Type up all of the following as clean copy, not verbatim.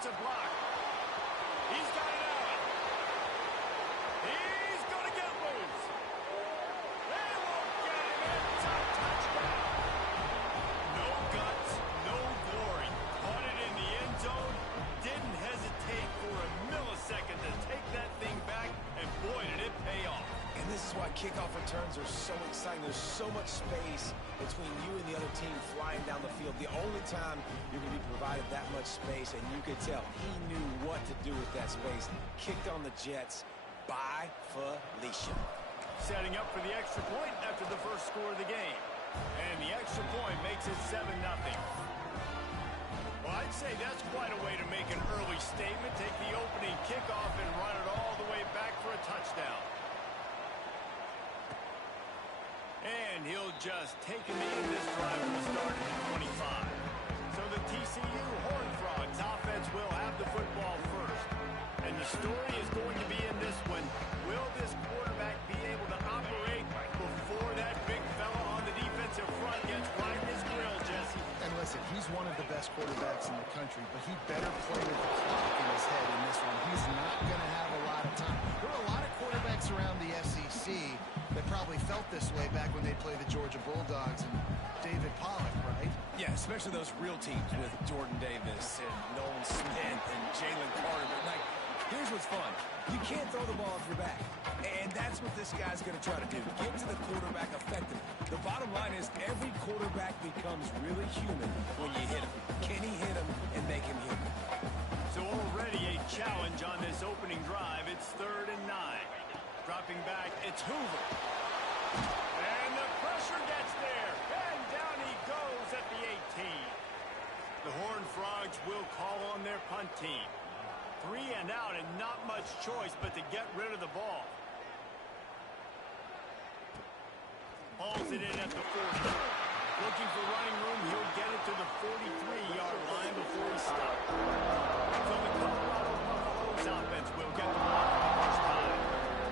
defensive block. He's got it out. He's going to get loose. They won't get him. It's a touchdown. No guts, no glory. Caught it in the end zone. Didn't hesitate for a millisecond to take that thing back, and boy, did it pay off. And this is why kickoff returns are so exciting. There's so much space between you and the other team flying down the field. The only time you're going to be provided that much space, and you could tell he knew what to do with that space. Kicked on the Jets by Felicia. Setting up for the extra point after the first score of the game. And the extra point makes it 7-0. Well, I'd say that's quite a way to make an early statement. Take the opening kickoff and run it all the way back for a touchdown. And he'll just take him in. This drive will start at the 25. So the TCU Horned Frogs offense will have the football first. And the story is going to be in this one. Will this quarterback be able to operate before that big fella on the defensive front gets right in his grill, Jesse? And listen, he's one of the best quarterbacks in the country, but he better play with the clock in his head in this one. He's not going to have a lot of time. There are a lot of quarterbacks around the SEC that probably felt this way back when they played the Georgia Bulldogs and David Pollock, right? Yeah, especially those real teams with Jordan Davis and Nolan Smith and Jalen Carter. But, like, here's what's fun. You can't throw the ball off your back. And that's what this guy's going to try to do. Get to the quarterback effectively. The bottom line is every quarterback becomes really human when you hit him. Can he hit him and make him human? So already a challenge on this opening drive. It's 3rd and 9. Dropping back, it's Hoover. And the pressure gets there. And down he goes at the 18. The Horned Frogs will call on their punt team. 3 and out and not much choice but to get rid of the ball. Hauls it in at the 40. Looking for running room, he'll get it to the 43-yard line before he stops. So the Colorado Buffaloes offense will get the ball for the first time.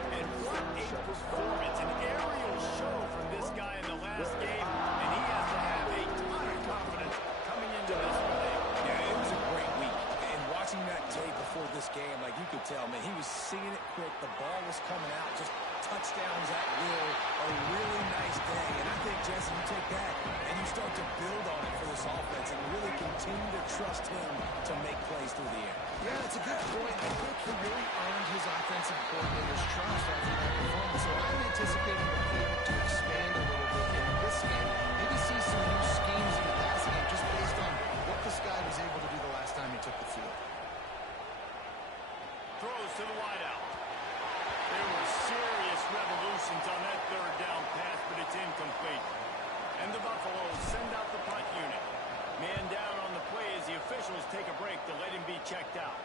And what a performance, an aerial show from this guy in the last game, and he has to have a ton of confidence coming into this one. Yeah, it was a great week. And watching that tape before this game, like you could tell, man, he was seeing it quick. The ball was coming out, just touchdowns at will. A really nice day. And I think, Jesse, you take that and you start to build on it for this offense and really continue to trust him to make plays through the air. Yeah, it's a good point. I think he really earned his offensive coordinator's trust after that performance. So I'm anticipating the playbook to expand a little bit in this game. Maybe see some new schemes in the passing game just based on what this guy was able to do the last time he took the field. Throws to the wideout. There were serious revolutions on that 3rd down pass, but it's incomplete. And the Buffaloes send out the punt unit. Man down on the play as the officials take a break to let him be checked out.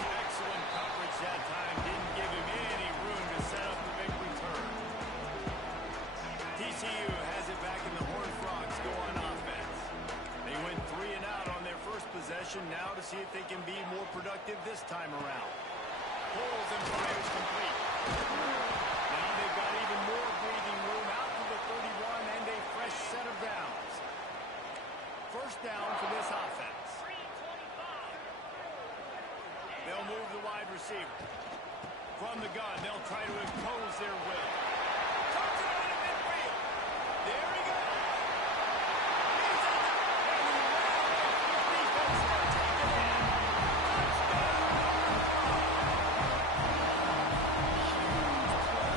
Excellent coverage that time. Didn't give him any room to set up the big return. TCU has it back and the Horned Frogs go on offense. They went 3 and out on their first possession. Now to see if they can be more productive this time around. Pulls and fires complete. Now they've got even more breathing room out to the 31 and a fresh set of downs. First down for this offense. They'll move the wide receiver. From the gun, they'll try to impose their will. Touchdown in midfield. There he goes. He's at the and he ran away from the defense and taken in. Touchdown.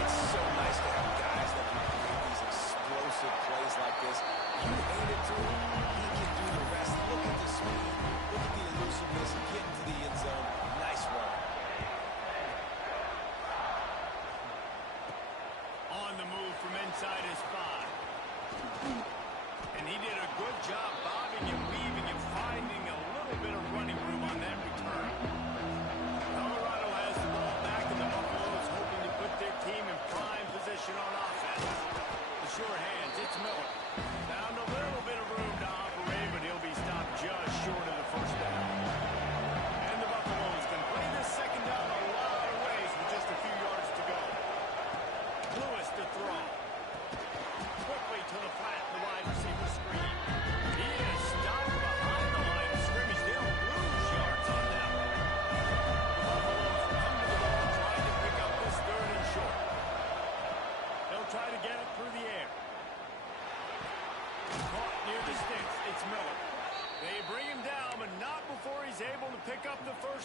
It's so nice to have guys that can create these explosive plays like this. You hand it to him, he can do the rest. Look at the speed, look at the elusiveness, get into the end zone. Nice run. On the move from inside his 5. And he did a good job bobbing and weaving and finding a little bit of running room on that return. Colorado has the ball back, and the Buffaloes hoping to put their team in prime position on offense. The sure hands, it's Miller. Found a little bit of room to operate, but he'll be stopped just short of the first down. And the Buffaloes can play this second down a lot of ways with just a few yards to go. Lewis to throw. Quickly to the flat, the wide receiver screen. He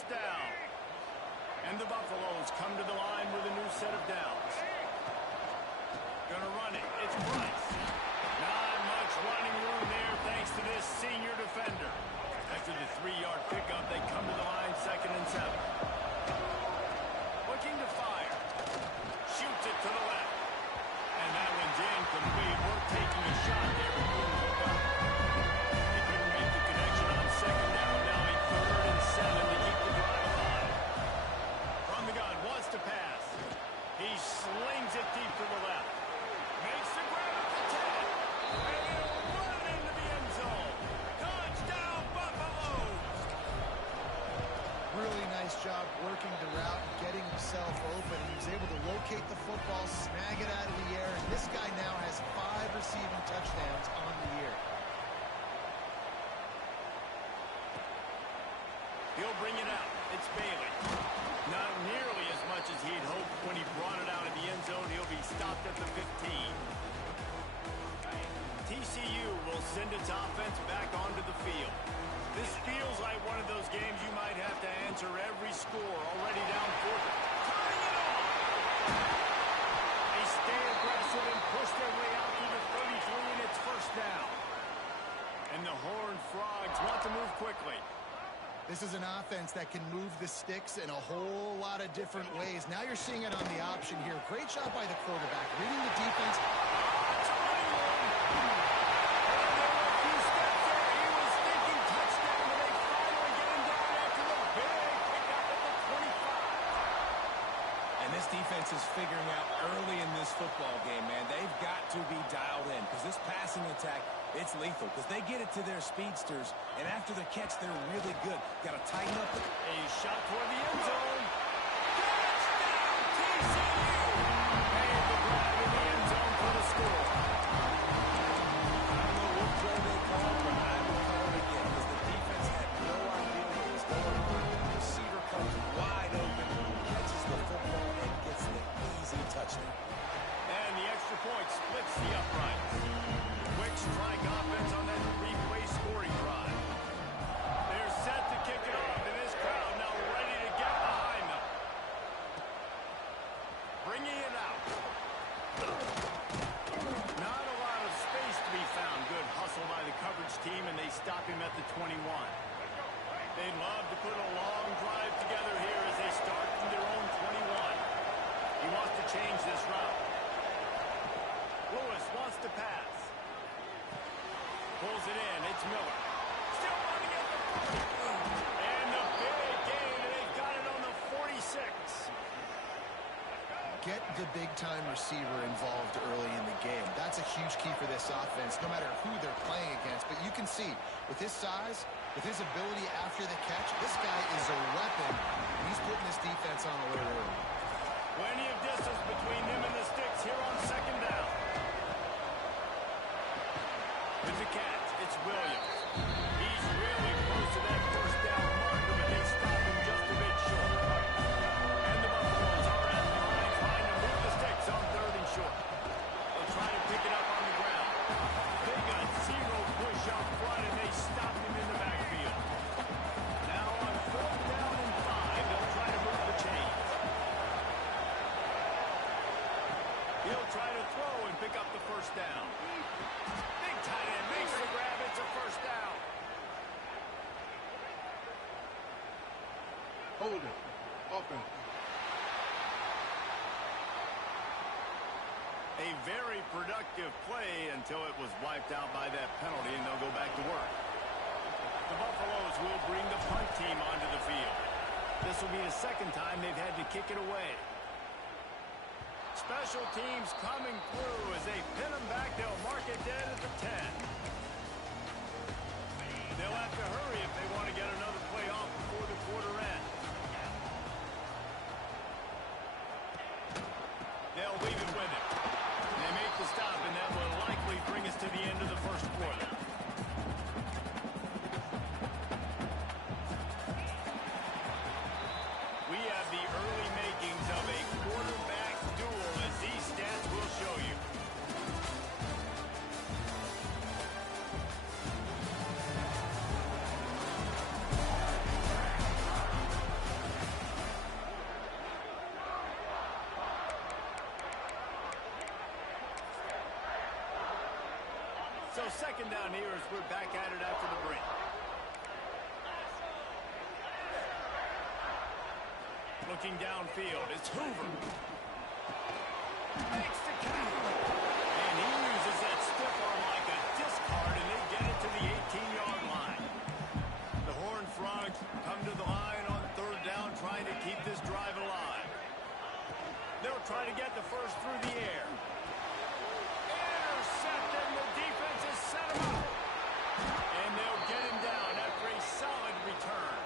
first down. And the Buffaloes come to the line with a new set of downs. Gonna run it. It's Price. Not much running room there thanks to this senior defender. After the 3-yard pickup, they come to the line 2nd and 7. Looking to fire. Shoots it to the left. And that one's incomplete. We're taking a shot there. But couldn't hook up. They couldn't make the connection on 2nd down. Now a 3rd and 7 to keep the drive alive. From the gun, wants to pass. He slings it deep to the left. Makes the grab at the 10. And he'll run it into the end zone. Touchdown, Buffaloes! Really nice job working the route and getting himself open. He was able to locate the football, snag it out of the air, and this guy now has 5 receiving touchdowns on the year. He'll bring it out. It's Bailey. Not nearly as much as he'd hoped when he brought it out of the end zone. He'll be stopped at the 15. TCU will send its offense back onto the field. This feels like one of those games you might have to answer every score. Already down 4. Turning it on! They stay aggressive and push their way out to the 33, and it's first down. And the Horned Frogs want to move quickly. This is an offense that can move the sticks in a whole lot of different ways. Now you're seeing it on the option here. Great job by the quarterback, reading the defense. It's a running room. There were a few steps there. He was thinking touchdown, but they finally get him down after the big pickup at the 25. And this defense is figuring out early in this football game, man. They've got to be dialed in because this passing attack, it's lethal because they get it to their speedsters, and after the catch, they're really good. Got to tighten up. A shot toward the end zone. Touchdown, TCU! Made the grab in the end zone for the score. I don't know what play they called, but I will call it again because the defense had no idea what was going on. The receiver comes wide open, catches the football, and gets the easy touchdown. And the extra point splits the uprights. Quick strike offense on that 3-play scoring drive. They're set to kick it off, and this crowd now ready to get behind them. Bringing it out. Not a lot of space to be found. Good hustle by the coverage team, and they stop him at the 21. They'd love to put a long drive together here as they start from their own 21. He wants to change this route. Lewis wants to pass. Pulls it in. It's Miller. Still running at the 40. And the big gain, and they've got it on the 46. Get the big-time receiver involved early in the game. That's a huge key for this offense, no matter who they're playing against. But you can see, with his size, with his ability after the catch, this guy is a weapon. He's putting this defense on alert early. Plenty of distance between him and the sticks here on 2nd down. With the catch, it's Williams. He's really close to that first down marker, but they stop him just a bit short. And the Buffaloes are at the line trying to move the sticks on 3rd and short. They'll try to pick it up on the ground. They got 0 push up front, and they stop him in the backfield. Now on 4th down and 5, they'll try to move the chains. He'll try to throw and pick up the first down. Big tight end makes the grab. It's a first down. Hold it. Open. A very productive play until it was wiped out by that penalty, and they'll go back to work. The Buffaloes will bring the punt team onto the field. This will be the 2nd time they've had to kick it away. Special teams coming through as they pin them back. They'll mark it dead at the 10. They'll have to hurry if they want to get another play off before the quarter ends. They'll leave it with him. They make the stop, and that will likely bring us to the end of the first quarter. We have the early makings of a quarterback duel, as these stats will show you. So second down here as we're back at it after the break. Looking downfield, it's Hoover. Makes the catch. And he uses that stiff arm like a discard, and they get it to the 18-yard line. The Horned Frogs come to the line on third down, trying to keep this drive alive. They'll try to get the first through the air. Intercepted, the defense has set him up. And they'll get him down after a solid return.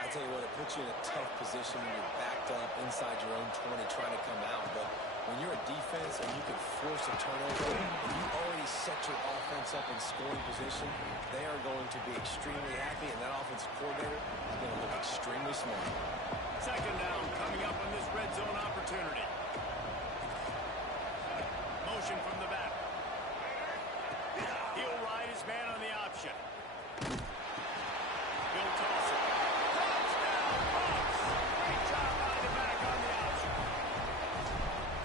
I tell you what, it puts you in a tough position when you're backed up inside your own 20 trying to come out. But when you're a defense and you can force a turnover and you already set your offense up in scoring position, they are going to be extremely happy, and that offensive coordinator is going to look extremely smart. Second down coming up on this red zone opportunity. Motion from the back. He'll ride his man on the option. He'll toss it. Touchdown, Bucks! Great job by the back on the option.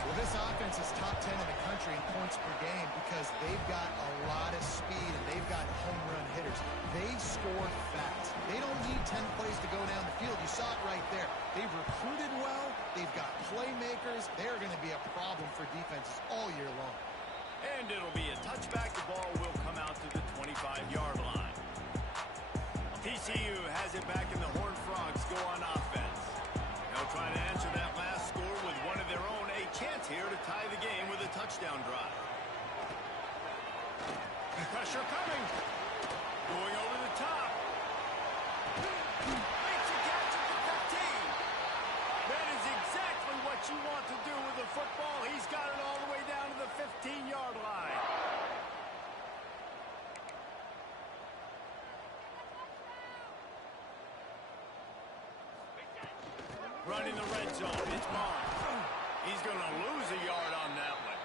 Well, this offense is top 10 in the country in points per game because they've got a lot of speed and they've got home run hitters. They score fast. They don't need 10 plays to go down the field. You saw it right there. They've recruited well. They've got playmakers. They're going to be a problem for defenses all year long. And it'll be a touchback. The ball will come out to the 25-yard line. TCU has it back, and the Horned Frogs go on offense. They'll try to answer that last score with one of their own. A chance here to tie the game with a touchdown drive. Pressure coming. Going over the top. Makes a catch at the 15. That is exactly what you want to do with the football. He's got it all the way down to the 15-yard line. Running the red zone. It's Barnes. He's going to lose a yard on that one.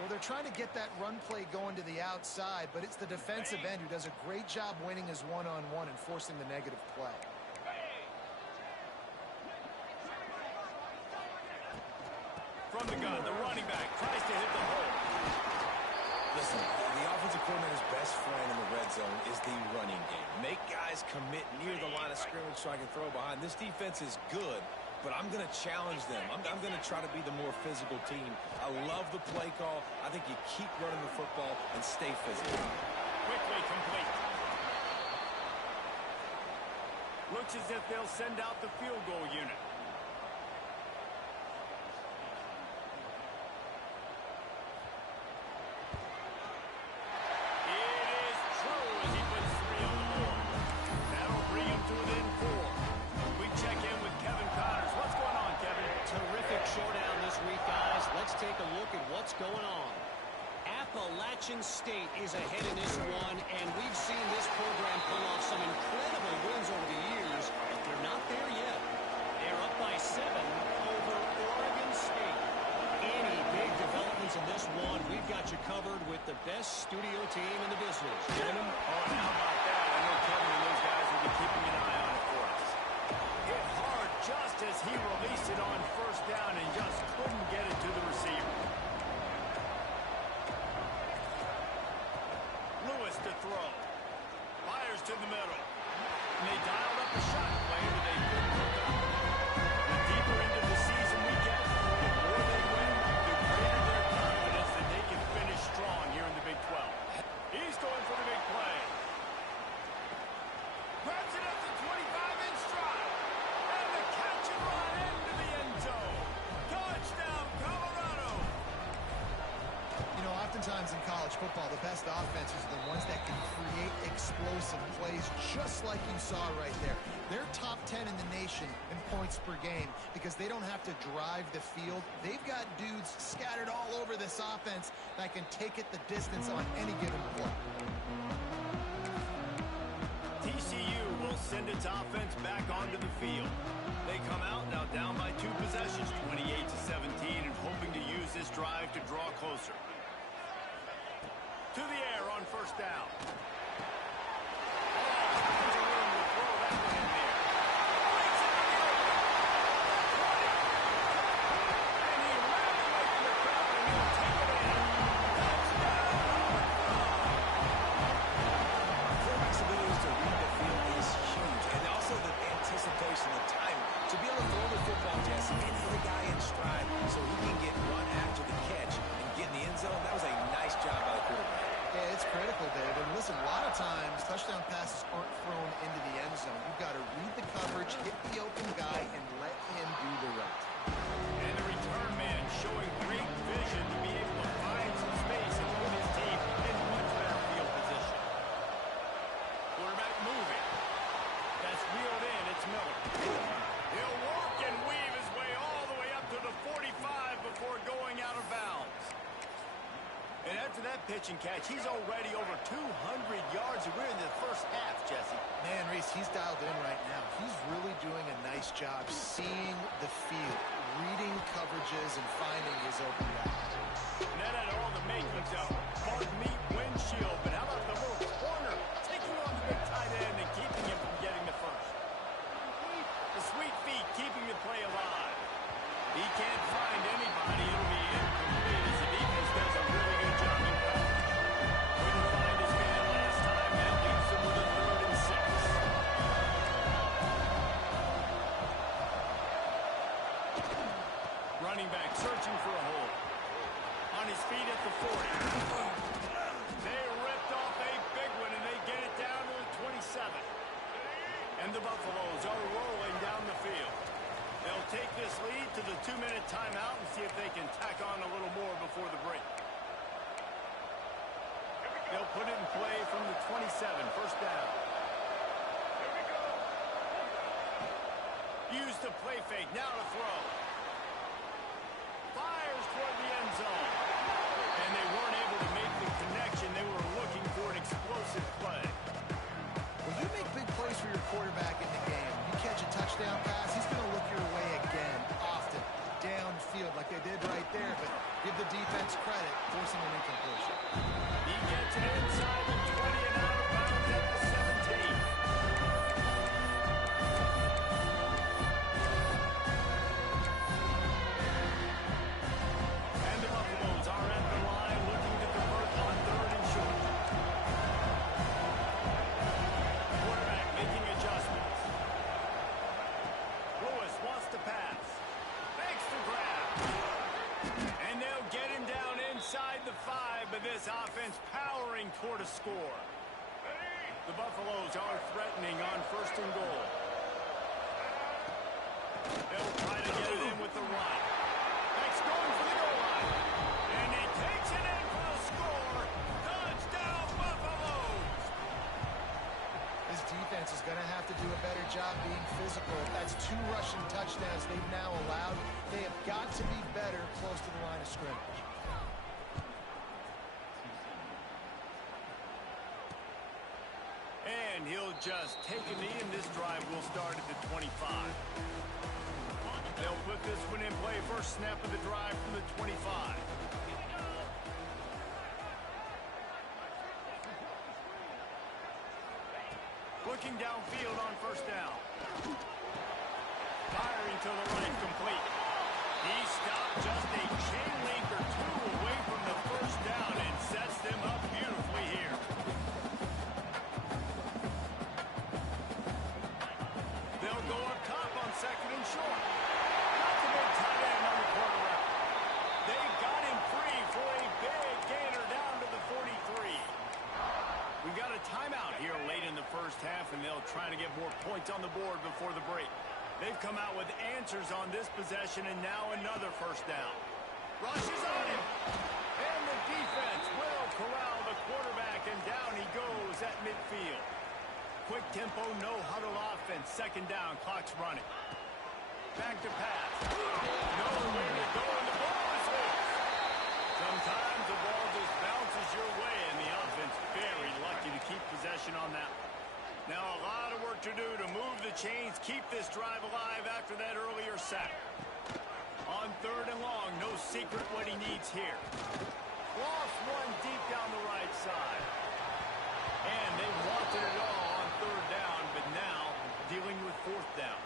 Well, they're trying to get that run play going to the outside, but it's the defensive end who does a great job winning his one-on-one and forcing the negative play. From the gun, the running back tries to hit the hole. Listen, the offensive coordinator's best friend in the red zone is the running game. Make guys commit near the line of scrimmage so I can throw behind. This defense is good, but I'm going to challenge them. I'm going to try to be the more physical team. I love the play call. I think you keep running the football and stay physical. Quickly complete. Looks as if they'll send out the field goal unit. Going on. Appalachian State is ahead in this one, and we've seen this program pull off some incredible wins over the years. They're not there yet. They're up by 7 over Oregon State. Any big developments in this one, we've got you covered with the best studio team in the business. Gentlemen, oh, how about that? I know Kevin and those guys will be keeping an eye on it for us. Hit hard just as he released it on first down and just couldn't get it to the receiver. To throw. Fires to the middle. And they dialed up a shot play, but they couldn't hook up. The deeper into the season we get, the more they win, the greater their confidence that they can finish strong here in the Big 12. He's going for the big play. Grabs it at the 25-inch stride. And the catch and run into the end zone. Touchdown, Colorado. You know, oftentimes in college football, the best offenses are the ones that can create explosive plays, just like you saw right there. They're top 10 in the nation in points per game because they don't have to drive the field. They've got dudes scattered all over this offense that can take it the distance on any given play. TCU will send its offense back onto the field. They come out now down by 2 possessions, 28-17, and hoping to use this drive to draw closer. To the air on first down. There's a room to throw that one in there. Breaks it to the open. And he ran away from the crowd and he'll take it in. Touchdown, listen, a lot of times touchdown passes aren't thrown into the end zone. You've got to read the coverage, hit the open guy, and let him do the rest. And the return man showing great vision to be able to find some space and put his team in much better field position. Quarterback moving. That's wheeled in. It's Miller. He'll walk and weave his way all the way up to the 45 before going out of bounds. And after that pitch and catch, he's already over 200 yards, and we're in the first half, Jesse. Man, Reese, he's dialed in right now. He's really doing a nice job seeing the field, reading coverages, and finding his open guy. And that had all the makings of bug meat windshield, but how about the little corner taking on the big tight end and keeping him from getting the first? The sweet feet keeping the play alive. He can't find anybody. It'll be incomplete as the defense does a really good job in coverage. Couldn't find his man last time. That leaves him with a 3rd and 6. Running back searching for a hole. On his feet at the 40. They ripped off a big one, and they get it down to the 27. And the Buffaloes are rolling down the field. They'll take this lead to the 2-minute timeout and see if they can tack on a little more before the break. They'll put it in play from the 27, first down. Use the play fake, now to throw. Fires toward the end zone. And they weren't able to make the connection. They were looking for an explosive play. When you make big plays for your quarterback in the game, you catch a touchdown pass, he's going to look your way again, often, downfield like they did right there, but give the defense credit, forcing an incompletion. He gets it inside the 20 and out of bounds at the 17. And the Buffaloes are at the line looking to convert on 3rd and short. Quarterback making adjustments. Lewis wants to pass. Makes the grab. And they'll get him down inside the 5, but this offense powering toward a score. The Buffaloes are threatening on 1st and goal. They'll try to get it in with the run. That's going for the goal line. And he takes it in for the score. Touchdown, Buffaloes! This defense is going to have to do a better job being physical. That's 2 rushing touchdowns they've now allowed. They have got to be better close to the line of scrimmage. And he'll just take a knee, and this drive will start at the 25. They'll put this one in play. First snap of the drive from the 25. Looking downfield on first down. Firing to the right, complete. He stopped just a chain link or 2 away from the first down and sets them up beautifully here. They'll go up top on 2nd and short. Not the big tight end on the corner route. They got him free for a big gainer down to the 43. We've got a timeout here late in the first half, and they'll try to get more points on the board before the break. They've come out with answers on this possession, and now another first down. Rushes on him. And the defense will corral the quarterback, and down he goes at midfield. Quick tempo, no huddle offense. 2nd down, clock's running. Back to pass. Nowhere to go, and the ball is loose. Sometimes the ball just bounces your way, and the offense very lucky to keep possession on that one. Now a lot of work to do to move the chains, keep this drive alive after that earlier sack. On 3rd and long, no secret what he needs here. Lost one deep down the right side. And they wanted it all on 3rd down, but now dealing with 4th down.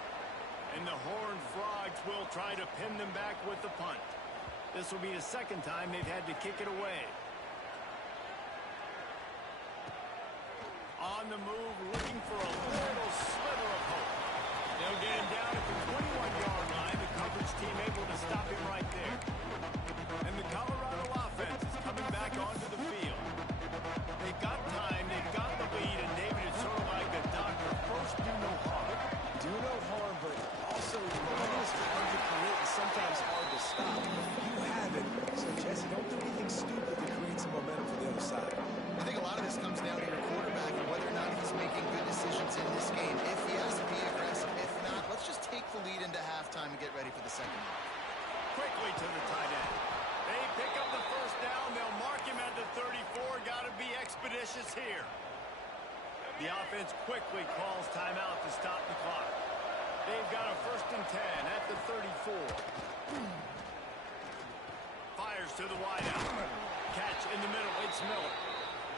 And the Horned Frogs will try to pin them back with the punt. This will be the 2nd time they've had to kick it away. On the move, looking for a little sliver of hope. They'll get him down at the 21-yard line. The coverage team able to stop him right there. And the Colorado offense is coming back onto the field. They've got time. They've vicious here. The offense quickly calls timeout to stop the clock. They've got a 1st and 10 at the 34. Fires to the wideout. Catch in the middle. It's Miller.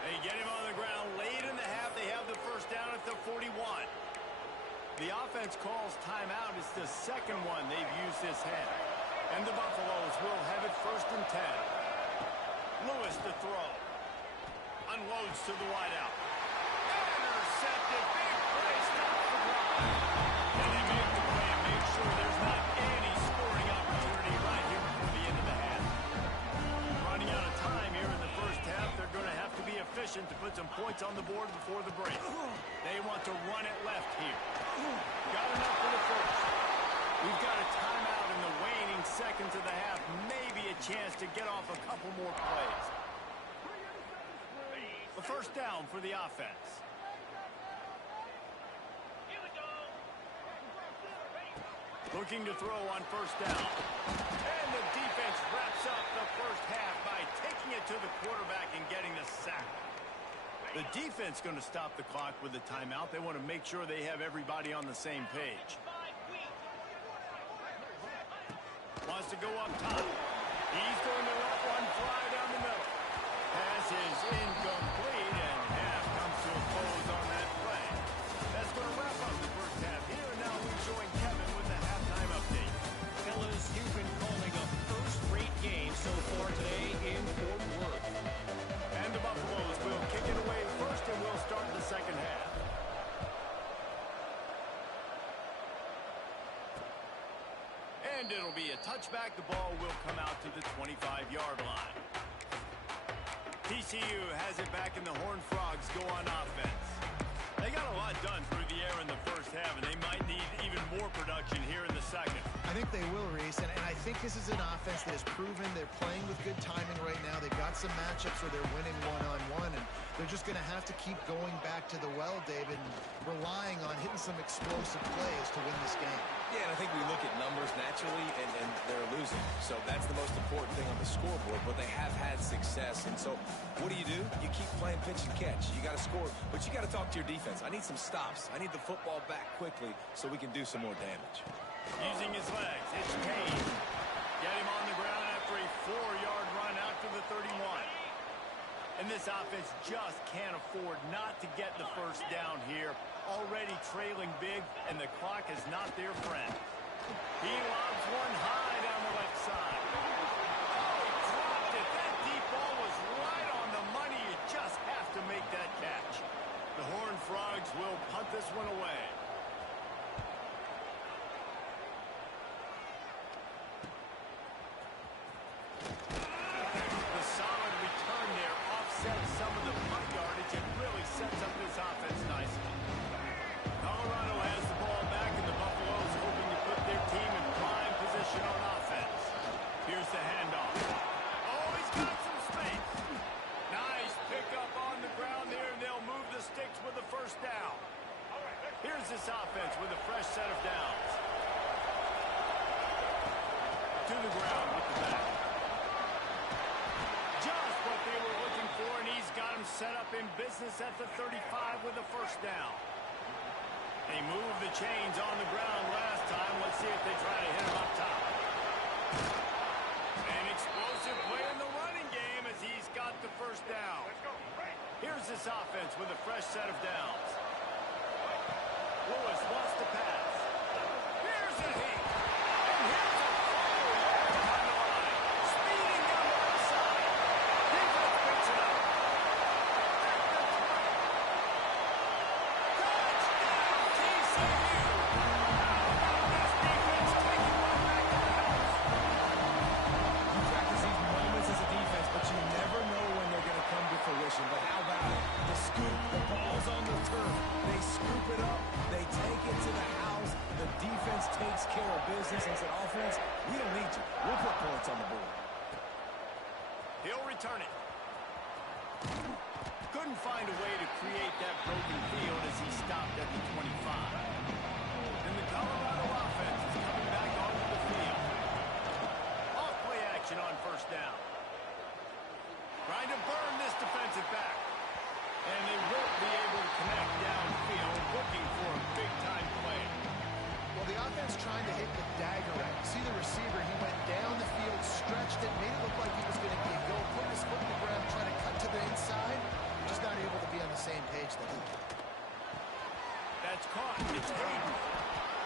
They get him on the ground late in the half. They have the 1st down at the 41. The offense calls timeout. It's the 2nd one they've used this half. And the Buffaloes will have it 1st and 10. Lewis to throw. Unloads to the wideout. Intercepted. Big play. Stops the drive. And they make the play and make sure there's not any scoring opportunity right here before the end of the half. Running out of time here in the 1st half. They're going to have to be efficient to put some points on the board before the break. They want to run it left here. Got enough for the 1st. We've got a timeout in the waning seconds of the half. Maybe a chance to get off a couple more plays. A 1st down for the offense. Looking to throw on 1st down. And the defense wraps up the 1st half by taking it to the quarterback and getting the sack. The defense going to stop the clock with a timeout. They want to make sure they have everybody on the same page. Wants to go up top. He's going to let one fly down the middle. Pass is incomplete, and half comes to a close on that play. That's going to wrap up the 1st half here. And now we join Kevin with the halftime update. Fellas, you've been calling a first-rate game so far today in Fort Worth. And the Buffaloes will kick it away first, and we'll start the 2nd half. And it'll be a touchback. The ball will come out to the 25-yard line. TCU has it back, and the Horned Frogs go on offense. They got a lot done through the air in the 1st half, and they might need even more production here in the 2nd. I think they will, Reese, and I think this is an offense that has proven they're playing with good timing right now. They've got some matchups where they're winning one-on-one, and they're just going to have to keep going back to the well, David, and relying on hitting some explosive plays to win this game. Yeah, and I think we look at numbers naturally, and they're losing. So that's the most important thing on the scoreboard, but they have had success. And so what do? You keep playing pitch and catch. You got to score, but you got to talk to your defense. I need some stops. I need the football back quickly so we can do some more damage. Using his legs, it's Kane. Get him on the ground after a 4-yard run out to the 31. And this offense just can't afford not to get the 1st down here. Already trailing big, and the clock is not their friend. He lobs one high down the left side. Oh, he dropped it. That deep ball was right on the money. You just have to make that catch. The Horned Frogs will punt this one away. The solid return there offsets some of the punt yardage and really sets up this offense nicely. Colorado has the ball back, and the Buffaloes hoping to put their team in prime position on offense. Here's the handoff. Oh, he's got some space. Nice pickup on the ground there, and they'll move the sticks with the 1st down. Here's this offense with a fresh set of downs. To the ground with the back. Just what they were looking for, and he's got him set up in business at the 35 with a 1st down. They moved the chains on the ground last time. Let's see if they try to hit him up top. An explosive play in the running game as he's got the 1st down. Here's this offense with a fresh set of downs. Lewis wants to pass. Here's a hit. And here's a follow-up on the line. Speeding down the left side. Defense picks it up. But how about it? The scoop, the ball's on the turf. They scoop it up. They take it to the house. The defense takes care of business and said, offense, we don't need you. We'll put points on the board. He'll return it. Couldn't find a way to create that broken field as he stopped at the 25. And the Colorado offense is coming back onto the field. Off play action on 1st down. Trying to burn this defensive back. caught. It's Hayden.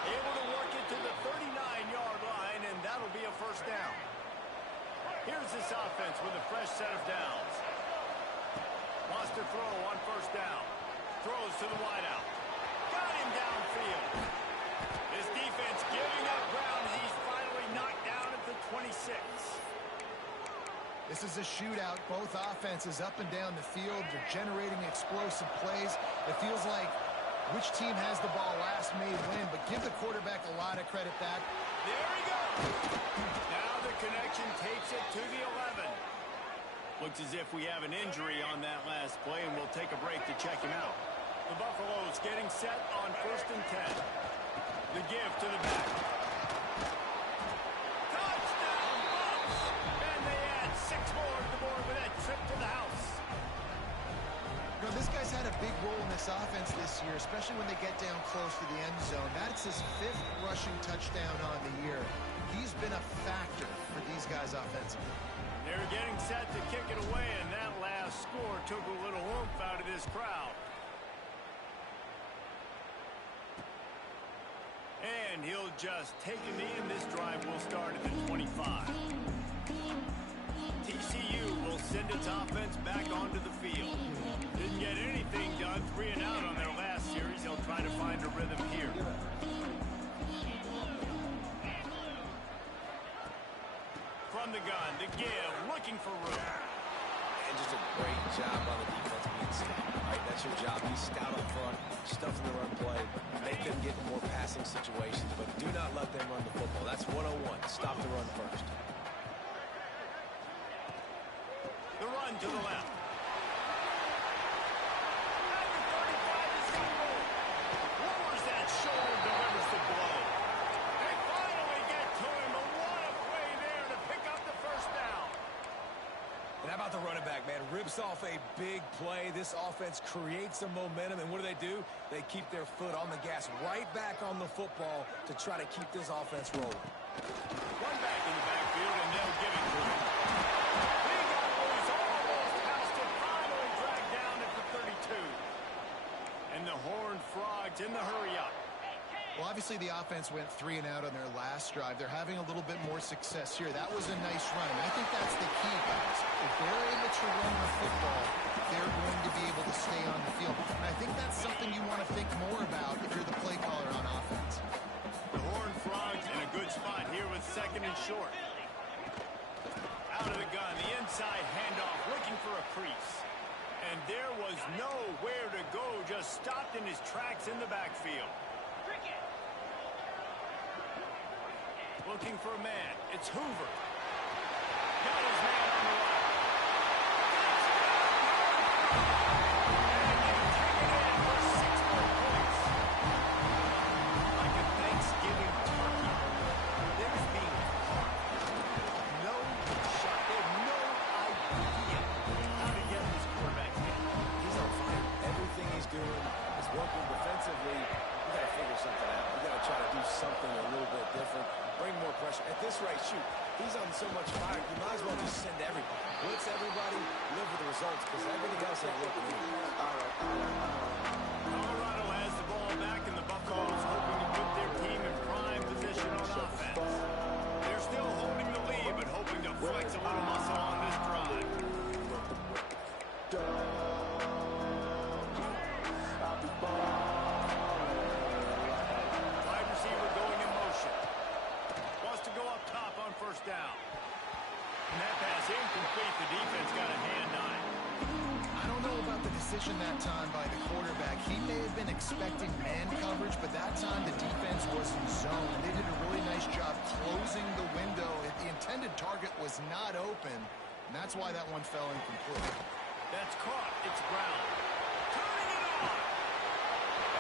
Able to work it to the 39-yard line, and that'll be a first down. Here's this offense with a fresh set of downs. Wants to throw on first down. Throws to the wideout. Got him downfield. This defense giving up ground. He's finally knocked down at the 26. This is a shootout. Both offenses up and down the field. They're generating explosive plays. It feels like which team has the ball last may win, but give the quarterback a lot of credit back. There he goes. Now the connection takes it to the 11. Looks as if we have an injury on that last play, and we'll take a break to check him out. The Buffaloes getting set on 1st and 10. The give to the back. Touchdown, Bucs! And they add 6 more to the board with that trip to the house. You know, this guy's had a big role in this offense this year, especially when they get down close to the end zone. That's his 5th rushing touchdown on the year. He's been a factor for these guys offensively. They're getting set to kick it away, and that last score took a little oomph out of this crowd. And he'll just take a knee, and this drive will start at the 25. TCU will send its offense back onto the field. Didn't get anything done, 3 and out on their last series. They'll try to find a rhythm here. From the gun, the give, looking for room. And just a great job on the defense being stout. Right, that's your job. Be stout up front, stuffing the run play, make them get in more passing situations, but do not let them run the football. That's 101. Stop the run first. The run to the left. At the 35 is Google. Lowers that shoulder, delivers the blow. They finally get to him, but what a play there to pick up the first down. And how about the running back, man? Rips off a big play. This offense creates some momentum, and what do? They keep their foot on the gas right back on the football to try to keep this offense rolling. One back in the backfield, and they'll give it to him. He got loose, almost housed it, finally dragged down at the 32. And the Horned Frogs in the hurry-up. Well, obviously the offense went 3 and out on their last drive. They're having a little bit more success here. That was a nice run. And I think that's the key, guys. If they're able to run the football, they're going to be able to stay on the field. And I think that's something you want to think more about if you're the play caller on offense. The Horned Frogs in a good spot here with 2nd and short. Out of the gun, the inside handoff, looking for a crease. And there was nowhere to go, just stopped in his tracks in the backfield. Looking for a man. It's Hoover. Got his man on the right. And you take it in for 6 more points. Like a Thanksgiving turkey. They're being caught. No shot. They have no idea how to get this quarterback in. He's on fire. Everything he's doing is working defensively. We got to figure something out. We got to try to do something a little bit different. Bring more pressure. At this rate, shoot, he's on so much fire, you might as well just send everybody. Blitz everybody, live with the results, because everything else ain't working either. Colorado has the ball back, and the Buffaloes hoping to put their team in prime position on offense. They're still holding the lead, but hoping to flex a little muscle on this drive. Wide receiver going in motion. Wants to go up top on first down. And that pass incomplete. The defense got a hand on it. I don't know about the decision that time by the quarterback. He may have been expecting man coverage, but that time the defense was in zone. They did a really nice job closing the window. The intended target was not open, and that's why that one fell incomplete. That's caught. It's Brown. Turning it on.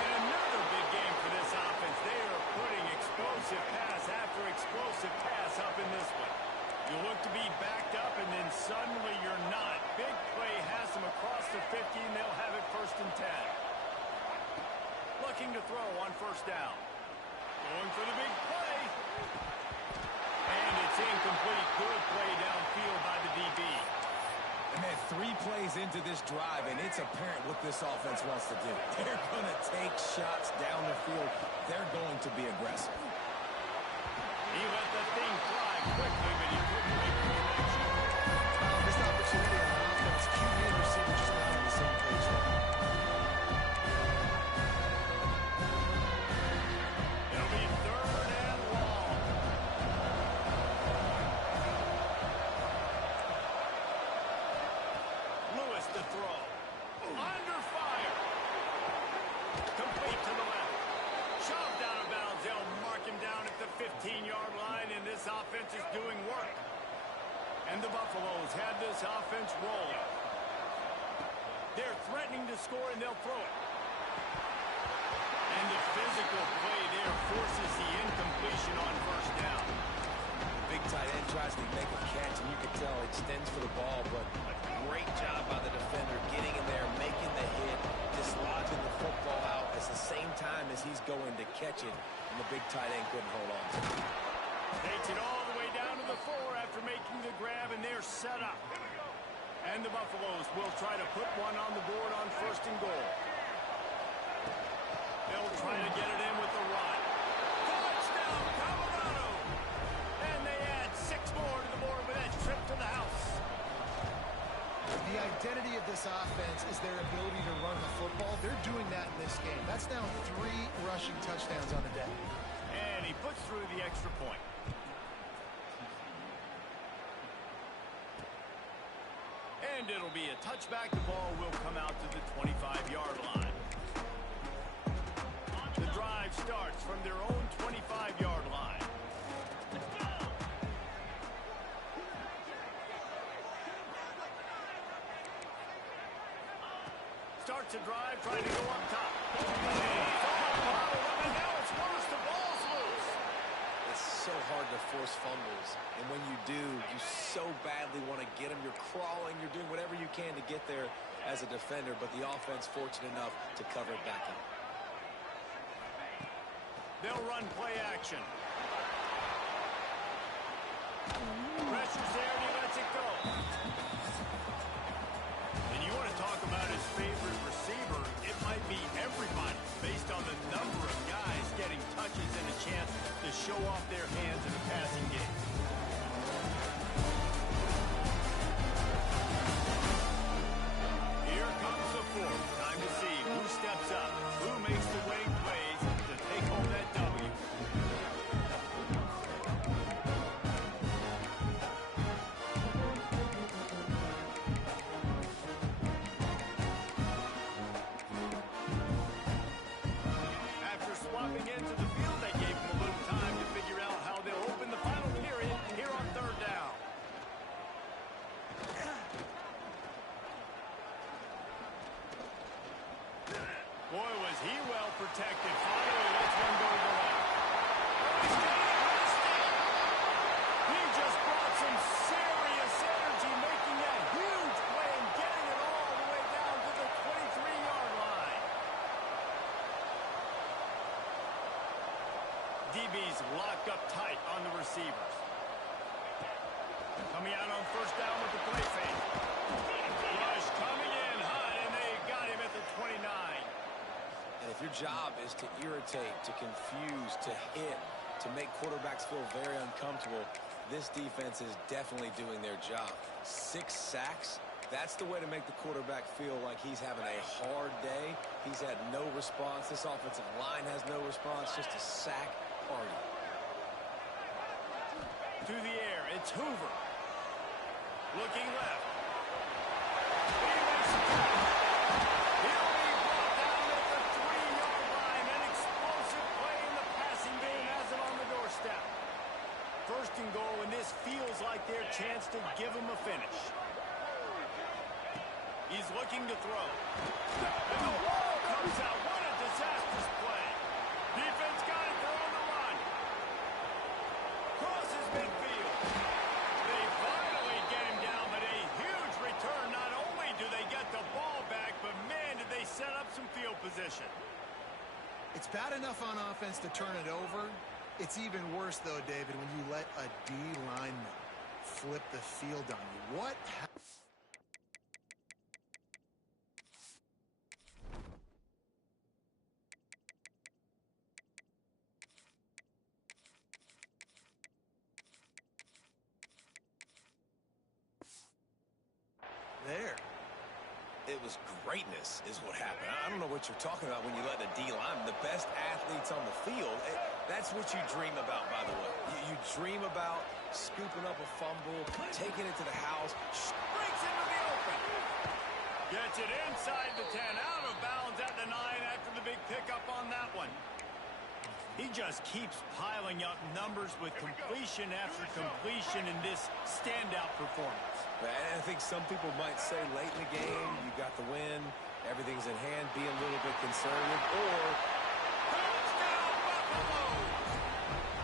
And another big game for this offense. They are putting explosive pass after explosive pass up in this one. You look to be backed up, and then suddenly you're not. Big play has them across the 50, and they'll have it 1st and 10. Looking to throw on first down. Going for the big play. And it's incomplete. Good play downfield by the DB. And Man, 3 plays into this drive, and it's apparent what this offense wants to do. They're going to take shots down the field. They're going to be aggressive. He let the thing fly quickly, but he couldn't make the connection. Missed opportunity on offense. QB and receiver just not on the same page there. It'll be 3rd and long. Lewis to throw. Under fire. Complete to the left. Shoved out of bounds. They'll mark him down at the 15-yard line, and this offense is doing work. And the Buffaloes had this offense rolling. They're threatening to score, and they'll throw it. And the physical play there forces the incompletion on 1st down. Big tight end tries to make a catch, and you can tell he extends for the ball, but a great job by the defender getting in there, making the hit, dislodging the football out at the same time as he's going to catch it, and the big tight end couldn't hold on to it. Takes it all the way down to the 4 after making the grab, and they're set up. And the Buffaloes will try to put one on the board on 1st and goal. They'll try to get it in with the run. Touchdown, Colorado! And they add 6 more to the board with that trip to the house. The identity of this offense is their ability to run the football. They're doing that in this game. That's now 3 rushing touchdowns on the day. And he puts through the extra point. And it'll be a touchback. The ball will come out to the 25-yard line. The drive starts from their own 25-yard line. Starts a drive, trying to go up top. And now it's worse. The ball's loose. It's so hard to force fumbles, and when you do, you so badly want to get them. You're crawling, you're doing whatever you can to get there as a defender, but the offense fortunate enough to cover it back up. They'll run play action. Pressure's there, and he lets it go. And you want to talk about his favorite receiver, it might be everybody, based on the number of guys getting touches and a chance to show off their hands in the passing game. Here comes the 4th. Time to see who steps up, who makes the winning plays to take home that W. After swapping into the field, they gave him a little time to figure out how they'll open the final period here on 3rd down. Boy, was he well protected. Finally lets one go to the left. He just brought some serious energy, making that huge play and getting it all the way down to the 23-yard line. DB's locked up tight on the receivers. Coming out on 1st down with the play fake. Rush coming in hot, and they got him at the 29. And if your job is to irritate, to confuse, to hit, to make quarterbacks feel very uncomfortable, this defense is definitely doing their job. 6 sacks, that's the way to make the quarterback feel like he's having a hard day. He's had no response. This offensive line has no response, just a sack party. To the air, it's Hoover. Looking left. He'll be brought down at the 3-yard line. An explosive play in the passing game has him on the doorstep. 1st and goal, and this feels like their chance to give him a finish. He's looking to throw. And the ball comes out. What a disastrous play. Defense got it. They're on the run. Crosses midfield. They finally get him down, but a huge return. Not only do they get the ball back, but man, did they set up some field position. It's bad enough on offense to turn it over. It's even worse, though, David, when you let a D lineman flip the field on you. What happened? greatness is what happened. I don't know what you're talking about when you let the D-line, the best athletes on the field. That's what you dream about, by the way. You dream about scooping up a fumble, taking it to the house, Breaks into the open. Gets it inside the 10, out of bounds at the 9 after the big pickup on that one. He just keeps piling up numbers with completion after completion in this standout performance. And I think some people might say late in the game, you got the win, everything's in hand, be a little bit conservative, or... Touchdown, Buffalo!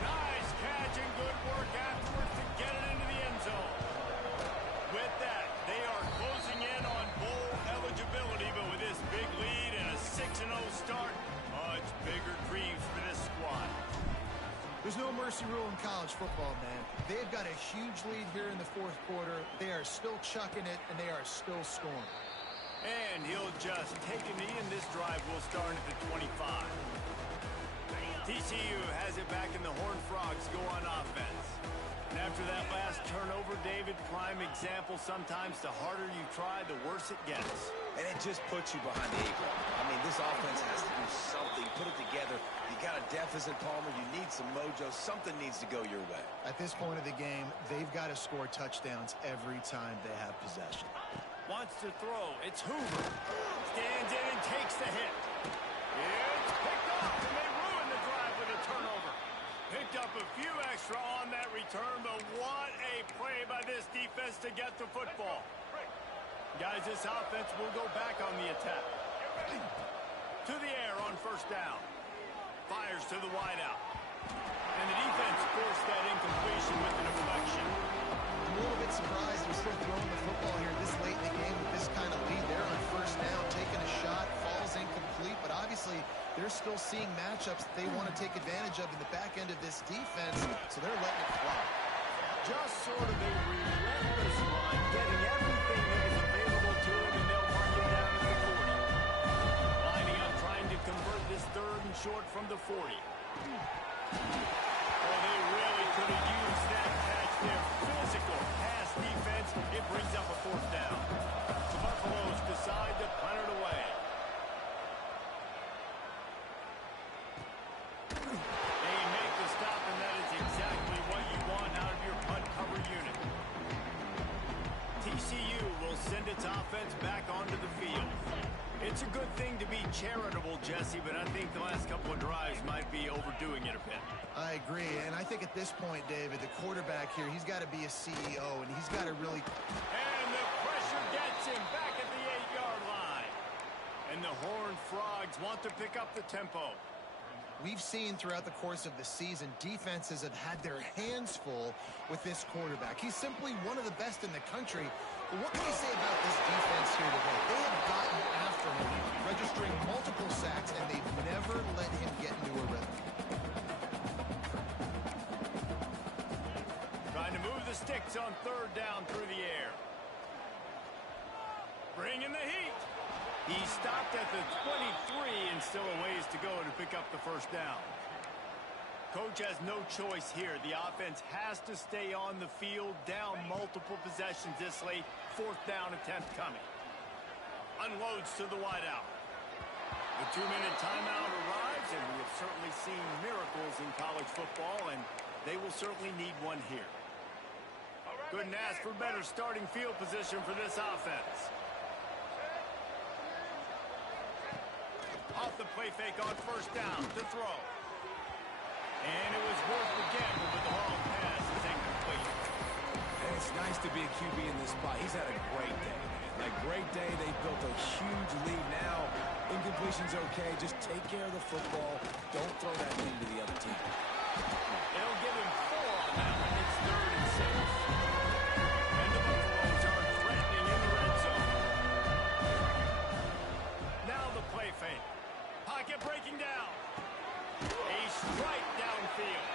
Nice catch and good work afterwards to get it into the end zone. With that, they are closing in on bowl eligibility, but with this big lead and a 6-0 start, much bigger dreams for this squad. There's no mercy rule in college football, man. They've got a huge lead here in the fourth quarter. They are still chucking it, and they are still scoring. And he'll just take a knee, and this drive will start at the 25. TCU has it back, and the Horned Frogs go on offense. And after that last turnover, David, prime example, sometimes the harder you try, the worse it gets. And it just puts you behind the 8 ball. I mean, this offense has to do something. Put it together. You got a deficit, Palmer. You need some mojo. Something needs to go your way. At this point of the game, they've got to score touchdowns every time they have possession. Wants to throw. It's Hoover. Stands in and takes the hit. It's picked off, and they ruin the drive with a turnover. Picked up a few extra on that return, but what a play by this defense to get the football. Guys, this offense will go back on the attack. To the air on first down. Fires to the wideout. And the defense forced that incompletion with the deflection. I'm a little bit surprised they're still throwing the football here this late in the game with this kind of lead. They're on first down, taking a shot, falls incomplete, but obviously they're still seeing matchups that they want to take advantage of in the back end of this defense, so they're letting it fly. Just sort of a relentless run, getting everything that is available to him, and they'll mark him down at the 40. Lining up, trying to convert this third and short from the 40. Well, they really could have used that catch there. Physical pass defense. It brings up a fourth down. The Buffaloes decide to punt it away. They make the stop, and that is exactly what you want out of your punt cover unit. TCU will send its offense back onto the field. It's a good thing to be charitable, Jesse, but I think the last couple of drives might be overdoing it a bit. I agree, and I think at this point, David, the quarterback here, he's got to be a CEO, and he's got to really... And the pressure gets him back at the 8-yard line. And the Horned Frogs want to pick up the tempo. We've seen throughout the course of the season, defenses have had their hands full with this quarterback. He's simply one of the best in the country. But what can you say about this defense here today? They have gotten after him, registering multiple sacks, and they've never let him get into a rhythm. Trying to move the sticks on third down through the air. Bringing the heat. He stopped at the 23 and still a ways to go to pick up the first down. Coach has no choice here. The offense has to stay on the field, down multiple possessions this late. Fourth down attempt coming. Unloads to the wideout. The 2-minute timeout arrives, and we have certainly seen miracles in college football, and they will certainly need one here. Couldn't ask for better starting field position for this offense. Off the play fake on first down to throw. And it was worth the gamble, but the long pass is incomplete. And it's nice to be a QB in this spot. He's had a great day, man. Like, great day. They've built a huge lead now. Incompletion's okay. Just take care of the football. Don't throw that thing to the other team. They'll give him 4 on that one. It's 3rd and 6. And the Buffaloes are threatening in the red zone. Now the play fake. Pocket breaking down. A strike downfield.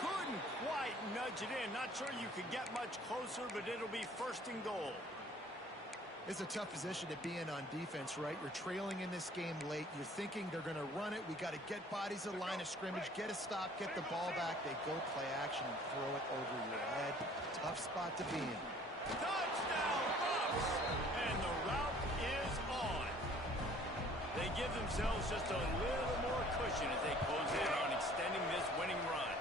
Couldn't quite nudge it in. Not sure you could get much closer, but it'll be 1st and goal. It's a tough position to be in on defense, right? You're trailing in this game late. You're thinking they're going to run it. We got to get bodies to the line of scrimmage, get a stop, get the ball back. They go play action and throw it over your head. Tough spot to be in. Touchdown, Bucks! And the route is on. give themselves just a little more cushion as they close in on extending this winning run.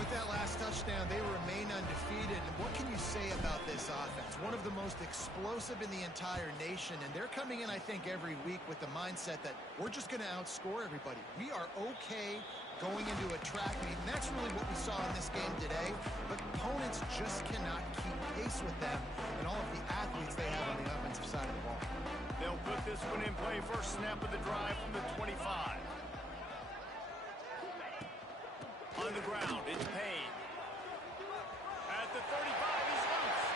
With that last touchdown, they remain undefeated. And what can you say about this offense? One of the most explosive in the entire nation. And they're coming in, I think, every week with the mindset that we're just going to outscore everybody. We are okay going into a track meet. And that's really what we saw in this game today. But opponents just cannot keep pace with them and all of the athletes they have on the offensive side of the ball. They'll put this one in play. First snap of the drive from the 25. On the ground, it's Payne. At the 35, he's loose.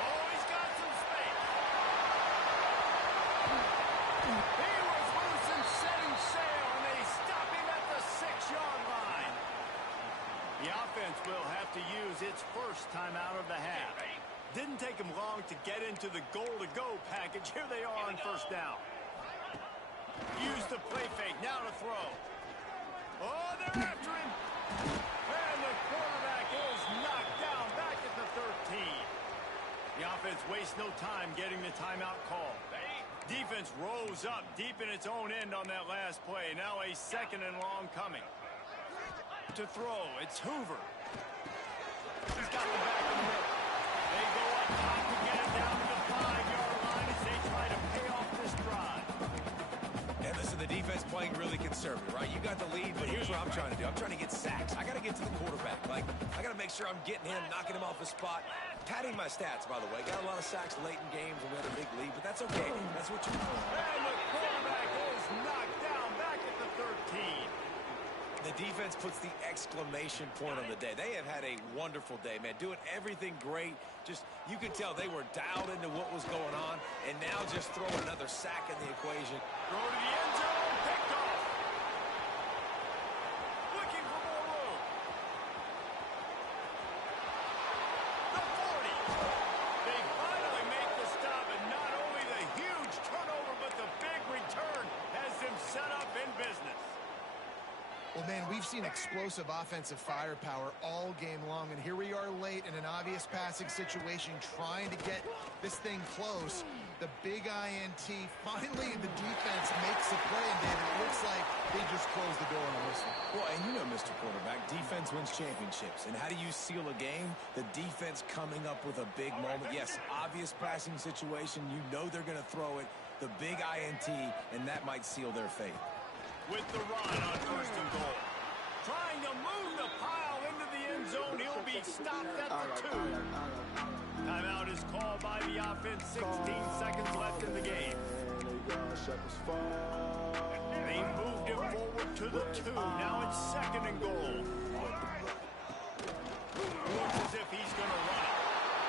Oh, he's got some space. He was loose and setting sail, and they stop him at the 6-yard line. The offense will have to use its first time out of the half. Didn't take him long to get into the goal-to-go package. Here they are on first down. Use the play fake, now to throw. Oh, they're after him. And the quarterback is knocked down back at the 13. The offense wastes no time getting the timeout call. Defense rose up deep in its own end on that last play. Now a 2nd and long coming. To throw, it's Hoover. He's got the back of the middle. They go up top to get it down to the 5-yard line as they try to pay off this drive. And listen, the defense playing really conservative, right? You got the lead, but here's what I'm trying to do. I'm trying to get sacks. I got to get to the quarterback. Like, I got to make sure I'm getting him, knocking him off the spot. Padding my stats, by the way. Got a lot of sacks late in games when we had a big lead, but that's okay. That's what you want. And the quarterback is knocked down back at the 13. The defense puts the exclamation point on the day. They have had a wonderful day, man. Doing everything great. Just, you could tell they were dialed into what was going on, and now just throw another sack in the equation. Throw to the end zone, picked off. Looking for more room. The 40. They finally make the stop, and not only the huge turnover, but the big return has them set up in business. Well, man, we've seen explosive offensive firepower all game long, and here we are late in an obvious passing situation trying to get this thing close. The big INT, finally the defense makes a play, and David, it looks like they just closed the door on this one. Well, and you know, Mr. Quarterback, defense wins championships. And how do you seal a game? The defense coming up with a big moment. Yes, obvious passing situation. You know they're going to throw it. The big INT, and that might seal their fate. With the run on 1st and goal. Trying to move the pile into the end zone. He'll be stopped at the 2. Timeout is called by the offense. 16 seconds left in the game. They moved him forward to the 2. Now it's 2nd and goal. Looks as if he's going to run it.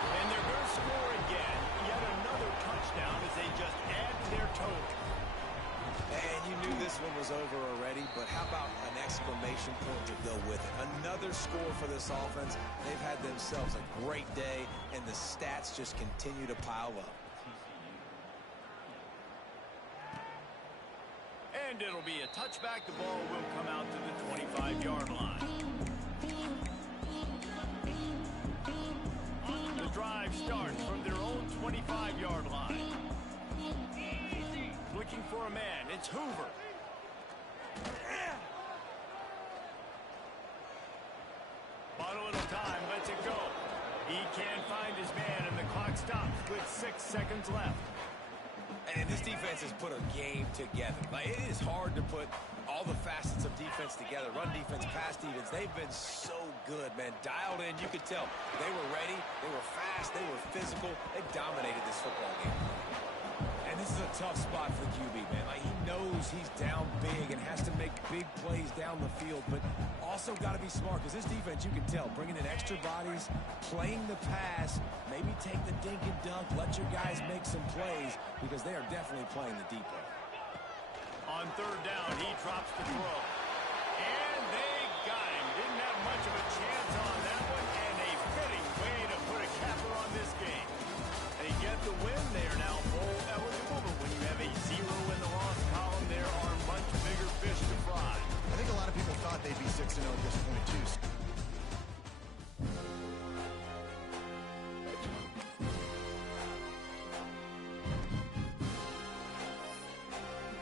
And they're going to score again. Yet another touchdown as they just add to their total. And you knew this one was over already, but how about an exclamation point to go with it? Another score for this offense. They've had themselves a great day, and the stats just continue to pile up. And it'll be a touchback. The ball will come out to the 25-yard line. The drive starts from their own 25-yard line. Looking for a man. It's Hoover. Bought a little time. Lets it go. He can't find his man, and the clock stops with 6 seconds left. And this defense has put a game together. Like, it is hard to put all the facets of defense together. Run defense, pass defense. They've been so good, man. Dialed in. You could tell they were ready. They were fast. They were physical. They dominated this football game. And this is a tough spot for QB, man. Like, he knows he's down big and has to make big plays down the field, but also got to be smart because this defense, you can tell, bringing in extra bodies, playing the pass, maybe take the dink and dunk, let your guys make some plays because they are definitely playing the deep way. On 3rd down, he drops the throw. And they